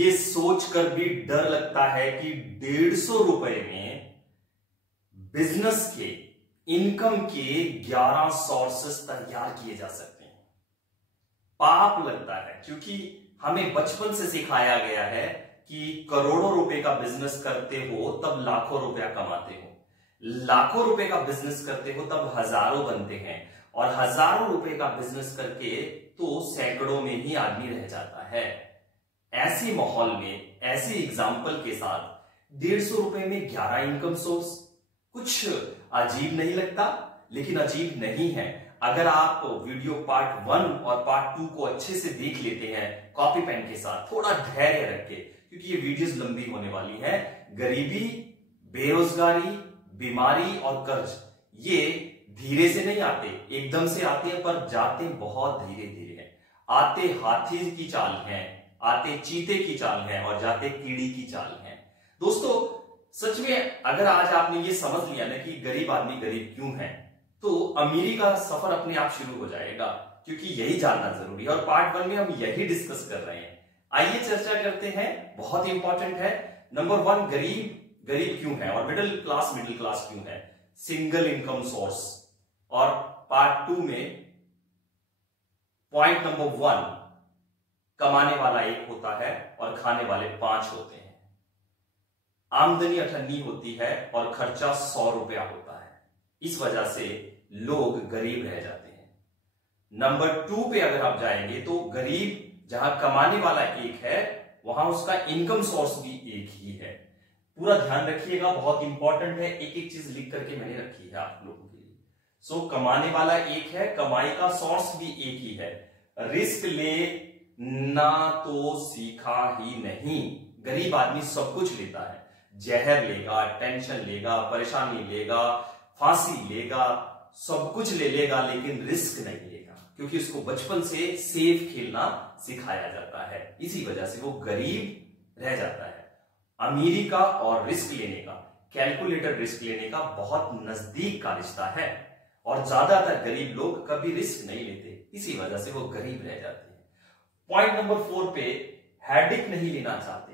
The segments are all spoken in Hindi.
ये सोचकर भी डर लगता है कि 150 रुपए में बिजनेस के इनकम के 11 सोर्सेस तैयार किए जा सकते हैं। पाप लगता है क्योंकि हमें बचपन से सिखाया गया है कि करोड़ों रुपए का बिजनेस करते हो तब लाखों रुपया कमाते हो, लाखों रुपए का बिजनेस करते हो तब हजारों बनते हैं, और हजारों रुपए का बिजनेस करके तो सैकड़ों में ही आदमी रह जाता है। ऐसी माहौल में, ऐसी एग्जाम्पल के साथ 150 रुपए में 11 इनकम सोर्स कुछ अजीब नहीं लगता? लेकिन अजीब नहीं है अगर आप वीडियो पार्ट 1 और पार्ट 2 को अच्छे से देख लेते हैं कॉपी पेन के साथ, थोड़ा धैर्य रख के, क्योंकि ये वीडियोस लंबी होने वाली है। गरीबी, बेरोजगारी, बीमारी और कर्ज ये धीरे से नहीं आते, एकदम से आते हैं, पर जाते बहुत धीरे धीरे हैं। आते हाथी की चाल है, आते चीते की चाल है और जाते कीड़ी की चाल है। दोस्तों सच में अगर आज आपने ये समझ लिया ना कि गरीब आदमी गरीब क्यों है, तो अमीरी का सफर अपने आप शुरू हो जाएगा, क्योंकि यही जानना जरूरी है और पार्ट 1 में हम यही डिस्कस कर रहे हैं। आइए चर्चा करते हैं, बहुत इंपॉर्टेंट है। नंबर 1, गरीब क्यों है और मिडिल क्लास क्यों है, सिंगल इनकम सोर्स। और पार्ट 2 में पॉइंट नंबर 1, कमाने वाला एक होता है और खाने वाले 5 होते हैं। आमदनी 98 होती है और खर्चा 100 रुपया होता है, इस वजह से लोग गरीब रह जाते हैं। नंबर 2 पे अगर आप जाएंगे तो गरीब जहां कमाने वाला एक है वहां उसका इनकम सोर्स भी एक ही है। पूरा ध्यान रखिएगा, बहुत इंपॉर्टेंट है, एक एक चीज लिख करके मैंने रखी है आप लोगों के लिए। सो कमाने वाला एक है, कमाई का सोर्स भी एक ही है। रिस्क ले ना तो सीखा ही नहीं। गरीब आदमी सब कुछ लेता है, जहर लेगा, टेंशन लेगा, परेशानी लेगा, फांसी लेगा, सब कुछ ले लेगा, लेकिन रिस्क नहीं लेगा, क्योंकि उसको बचपन से सेफ खेलना सिखाया जाता है। इसी वजह से वो गरीब रह जाता है। अमीरी का और रिस्क लेने का, कैलकुलेटेड रिस्क लेने का बहुत नजदीक का रिश्ता है, और ज्यादातर गरीब लोग कभी रिस्क नहीं लेते, इसी वजह से वो गरीब रह जाते हैं। पॉइंट नंबर 4 पे हेडेक नहीं लेना चाहते,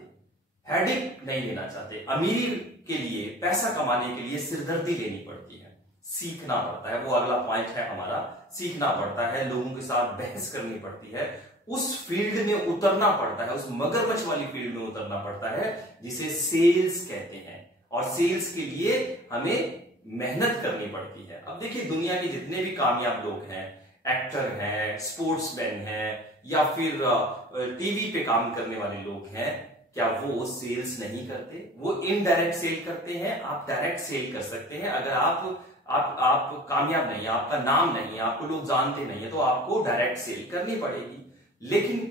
हेडेक नहीं लेना चाहते। अमीरी के लिए, पैसा कमाने के लिए सिरदर्दी लेनी पड़ती है, सीखना पड़ता है, वो अगला पॉइंट है हमारा। सीखना पड़ता है, लोगों के साथ बहस करनी पड़ती है, उस फील्ड में उतरना पड़ता है, उस मगरमच्छ वाली फील्ड में उतरना पड़ता है जिसे सेल्स कहते हैं, और सेल्स के लिए हमें मेहनत करनी पड़ती है। अब देखिए दुनिया के जितने भी कामयाब लोग हैं, एक्टर हैं, स्पोर्ट्समैन हैं, या फिर टीवी पे काम करने वाले लोग हैं, क्या वो सेल्स नहीं करते? वो इनडायरेक्ट सेल करते हैं, आप डायरेक्ट सेल कर सकते हैं। अगर आप कामयाब नहीं है, आपका नाम नहीं है, आपको लोग जानते नहीं है, तो आपको डायरेक्ट सेल करनी पड़ेगी, लेकिन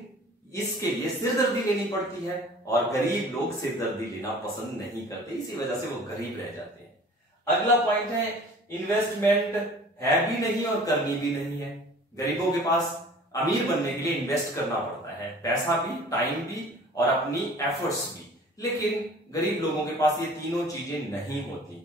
इसके लिए सिरदर्दी लेनी पड़ती है, और गरीब लोग सिरदर्दी लेना पसंद नहीं करते, इसी वजह से वो गरीब रह जाते हैं। अगला पॉइंट है इन्वेस्टमेंट है भी नहीं और करनी भी नहीं है। गरीबों के पास अमीर बनने के लिए इन्वेस्ट करना पड़ता है, पैसा भी, टाइम भी और अपनी एफर्ट्स भी, लेकिन गरीब लोगों के पास ये तीनों चीजें नहीं होती,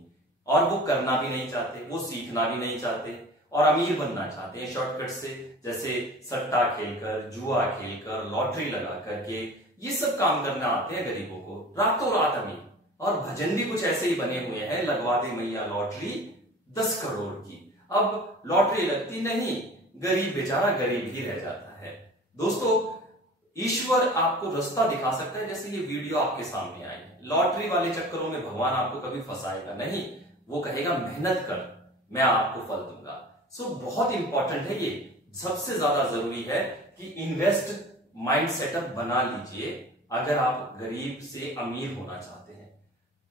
और वो करना भी नहीं चाहते, वो सीखना भी नहीं चाहते, और अमीर बनना चाहते हैं शॉर्टकट से, जैसे सट्टा खेलकर, जुआ खेलकर, लॉटरी लगा करके, ये सब काम करना आते हैं गरीबों को, रातों रात अमीर। और भजन भी कुछ ऐसे ही बने हुए हैं, लगवा दे मैया लॉटरी 10 करोड़ की। अब लॉटरी लगती नहीं, गरीब बेचारा गरीब ही रह जाता है। दोस्तों ईश्वर आपको रास्ता दिखा सकता है, जैसे ये वीडियो आपके सामने आई, लॉटरी वाले चक्करों में भगवान आपको कभी फंसाएगा नहीं, वो कहेगा मेहनत कर, मैं आपको फल दूंगा। सो बहुत इंपॉर्टेंट है, ये सबसे ज्यादा जरूरी है कि इन्वेस्ट माइंड सेटअप बना लीजिए अगर आप गरीब से अमीर होना चाहते हैं।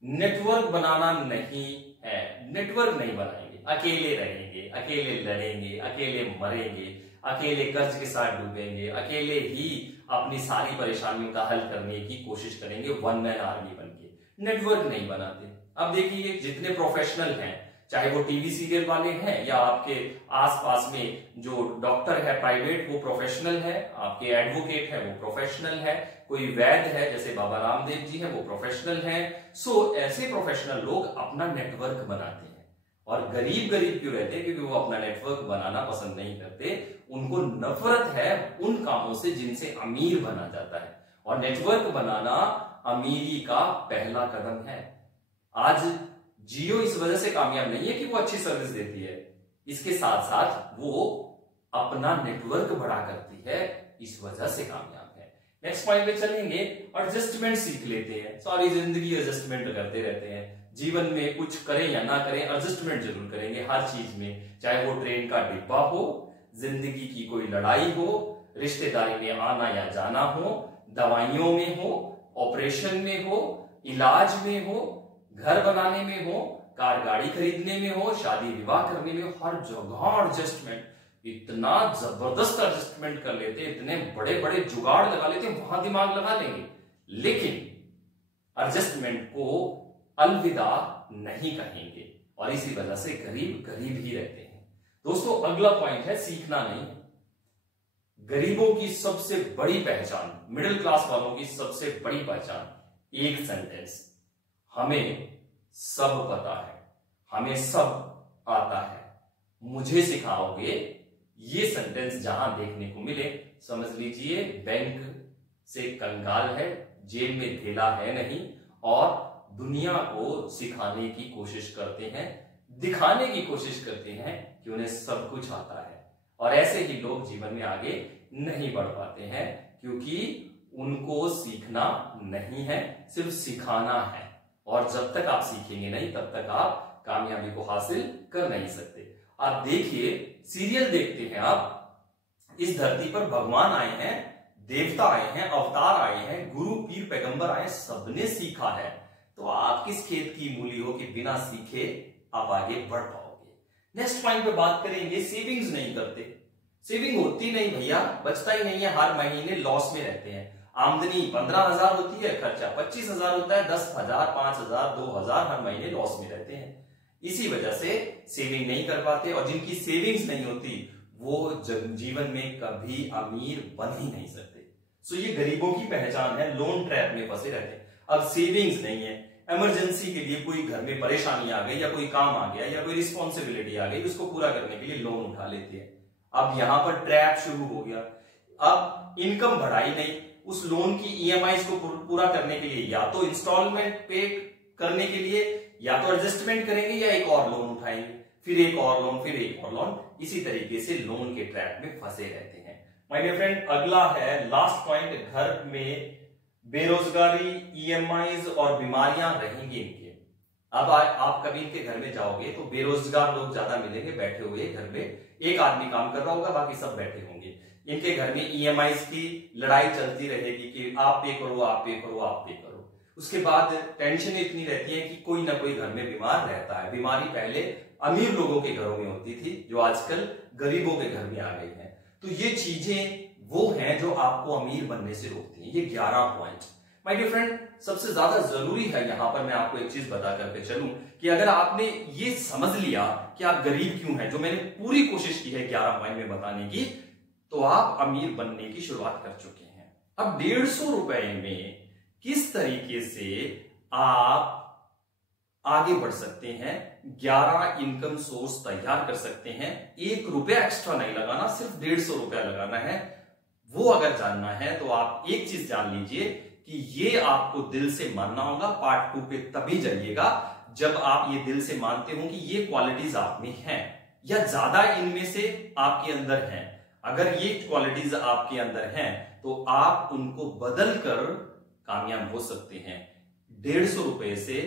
नेटवर्क बनाना नहीं है, नेटवर्क नहीं बनाएंगे, अकेले रहेंगे, अकेले लड़ेंगे, अकेले मरेंगे, अकेले कर्ज के साथ डूबेंगे, अकेले ही अपनी सारी परेशानियों का हल करने की कोशिश करेंगे, वन मैन आर्मी बनके, नेटवर्क नहीं बनाते। अब देखिए जितने प्रोफेशनल हैं, चाहे वो टीवी सीरियल वाले हैं या आपके आसपास में जो डॉक्टर है प्राइवेट वो प्रोफेशनल है, आपके एडवोकेट है वो प्रोफेशनल है, कोई वैद्य है जैसे बाबा रामदेव जी है वो प्रोफेशनल है। सो ऐसे प्रोफेशनल लोग अपना नेटवर्क बनाते हैं, और गरीब गरीब क्यों रहते हैं? क्योंकि वो अपना नेटवर्क बनाना पसंद नहीं करते, उनको नफरत है उन कामों से जिनसे अमीर बना जाता है। और नेटवर्क बनाना अमीरी का पहला कदम है। आज जियो इस वजह से कामयाब नहीं है कि वो अच्छी सर्विस देती है, इसके साथ साथ वो अपना नेटवर्क बड़ा करती है, इस वजह से कामयाब है। नेक्स्ट पॉइंट पे चलेंगे, एडजस्टमेंट सीख लेते हैं। सारी जिंदगी एडजस्टमेंट करते रहते हैं, जीवन में कुछ करें या ना करें एडजस्टमेंट जरूर करेंगे हर चीज में, चाहे वो ट्रेन का डिब्बा हो, जिंदगी की कोई लड़ाई हो, रिश्तेदारी में आना या जाना हो, दवाइयों में हो, ऑपरेशन में हो, इलाज में हो, घर बनाने में हो, कार गाड़ी खरीदने में हो, शादी विवाह करने में हो, हर जगह एडजस्टमेंट। इतना जबरदस्त एडजस्टमेंट कर लेते, इतने बड़े बड़े जुगाड़ लगा लेते, वहां दिमाग लगा लेंगे, लेकिन एडजस्टमेंट को अलविदा नहीं कहेंगे और इसी वजह से गरीब गरीब ही रहते हैं। दोस्तों अगला पॉइंट है सीखना नहीं। गरीबों की सबसे बड़ी पहचान, मिडिल क्लास वालों की सबसे बड़ी पहचान, एक सेंटेंस, हमें सब पता है, हमें सब आता है, मुझे सिखाओगे। ये सेंटेंस जहां देखने को मिले समझ लीजिए बैंक से कंगाल है, जेल में ढेला है नहीं, और दुनिया को सिखाने की कोशिश करते हैं, दिखाने की कोशिश करते हैं कि उन्हें सब कुछ आता है। और ऐसे ही लोग जीवन में आगे नहीं बढ़ पाते हैं, क्योंकि उनको सीखना नहीं है, सिर्फ सिखाना है। और जब तक आप सीखेंगे नहीं तब तक आप कामयाबी को हासिल कर नहीं सकते। आप देखिए, सीरियल देखते हैं आप, इस धरती पर भगवान आए हैं, देवता आए हैं, अवतार आए हैं, गुरु पीर पैगंबर आए, सबने सीखा है। तो आप किस खेत की मूली हो कि बिना सीखे आप आगे बढ़ पाओगे। नेक्स्ट पॉइंट पे बात करेंगे, सेविंग्स नहीं करते। सेविंग होती नहीं भैया, बचता ही नहीं है, हर महीने लॉस में रहते हैं। आमदनी 15,000 होती है, खर्चा 25,000 होता है, 10,000, 5,000, 2,000 हर महीने लॉस में रहते हैं। इसी वजह से सेविंग नहीं कर पाते, और जिनकी सेविंग्स नहीं होती वो जीवन में कभी अमीर बन ही नहीं सकते। सो ये गरीबों की पहचान है, लोन ट्रैप में फंसे रहते हैं। अब सेविंग्स नहीं है, इमरजेंसी के लिए कोई घर में परेशानी आ गई या कोई काम आ गया या कोई रिस्पॉन्सिबिलिटी आ गई, उसको पूरा करने के लिए लोन उठा लेते हैं। अब यहां पर ट्रैप शुरू हो गया। अब इनकम बढ़ाई नहीं, उस लोन की ईएमआई को पूरा करने के लिए या तो इंस्टॉलमेंट पे करने के लिए या तो एडजस्टमेंट करेंगे या एक और लोन उठाएंगे, फिर एक और लोन, फिर एक और लोन, इसी तरीके से लोन के ट्रैप में फंसे रहते हैं। माय डियर फ्रेंड, अगला है लास्ट पॉइंट, घर में बेरोजगारी, ईएमआईज और बीमारियां रहेंगी इनके। अब आप कभी इनके घर में जाओगे तो बेरोजगार लोग ज्यादा मिलेंगे, बैठे हुए घर में, एक आदमी काम कर रहा होगा, बाकी सब बैठे होंगे। इनके घर में ईएमआईज की लड़ाई चलती रहेगी कि आप पे करो, आप पे करो, आप पे करो। उसके बाद टेंशन इतनी रहती है कि कोई ना कोई घर में बीमार रहता है। बीमारी पहले अमीर लोगों के घरों में होती थी, जो आजकल गरीबों के घर में आ गई है। तो ये चीजें वो हैं जो आपको अमीर बनने से रोकती हैं। ये 11 पॉइंट माय डियर फ्रेंड, सबसे ज्यादा जरूरी है यहां पर मैं आपको एक चीज बता करके चलूं कि अगर आपने ये समझ लिया कि आप गरीब क्यों हैं, जो मैंने पूरी कोशिश की है 11 पॉइंट में बताने की, तो आप अमीर बनने की शुरुआत कर चुके हैं। अब 150 रुपए में किस तरीके से आप आगे बढ़ सकते हैं, 11 इनकम सोर्स तैयार कर सकते हैं। 1 रुपया एक्स्ट्रा नहीं लगाना, सिर्फ 150 रुपया लगाना है। वो अगर जानना है तो आप एक चीज जान लीजिए कि ये आपको दिल से मानना होगा। पार्ट 2 पे तभी जाइएगा जब आप ये दिल से मानते हो कि ये क्वालिटीज आप में हैं या ज्यादा इनमें से आपके अंदर हैं। अगर ये क्वालिटीज आपके अंदर हैं तो आप उनको बदल कर कामयाब हो सकते हैं। 150 रुपए से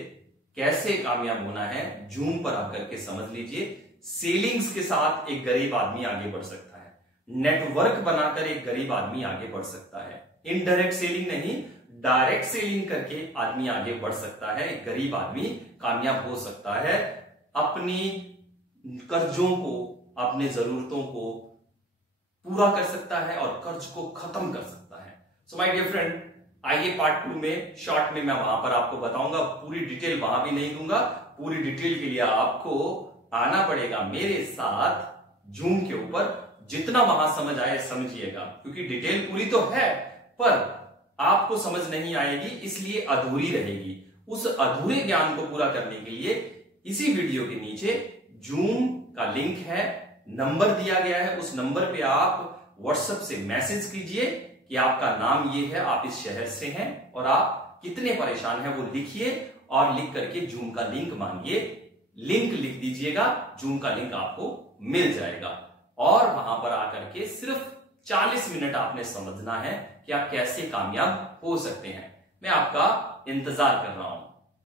कैसे कामयाब होना है जूम पर आकर के समझ लीजिए। सेलिंग्स के साथ एक गरीब आदमी आगे बढ़ सकता है, नेटवर्क बनाकर एक गरीब आदमी आगे बढ़ सकता है। इनडायरेक्ट सेलिंग नहीं, डायरेक्ट सेलिंग करके आदमी आगे बढ़ सकता है। एक गरीब आदमी कामयाब हो सकता है, अपनी कर्जों को, अपने जरूरतों को पूरा कर सकता है और कर्ज को खत्म कर सकता है। सो माय डियर फ्रेंड, आइए पार्ट 2 में शॉर्ट में मैं वहां पर आपको बताऊंगा, पूरी डिटेल वहां भी नहीं दूंगा। पूरी डिटेल के लिए आपको आना पड़ेगा मेरे साथ जूम के ऊपर। जितना वहां समझ आए समझिएगा, क्योंकि डिटेल पूरी तो है पर आपको समझ नहीं आएगी, इसलिए अधूरी रहेगी। उस अधूरे ज्ञान को पूरा करने के लिए इसी वीडियो के नीचे जूम का लिंक है, नंबर दिया गया है, उस नंबर पे आप व्हाट्सएप से मैसेज कीजिए कि आपका नाम ये है, आप इस शहर से हैं और आप कितने परेशान हैं वो लिखिए और लिख करके जूम का लिंक मांगिए। लिंक लिख दीजिएगा, जूम का लिंक आपको मिल जाएगा और वहां पर आकर के सिर्फ 40 मिनट आपने समझना है कि आप कैसे कामयाब हो सकते हैं। मैं आपका इंतजार कर रहा हूं।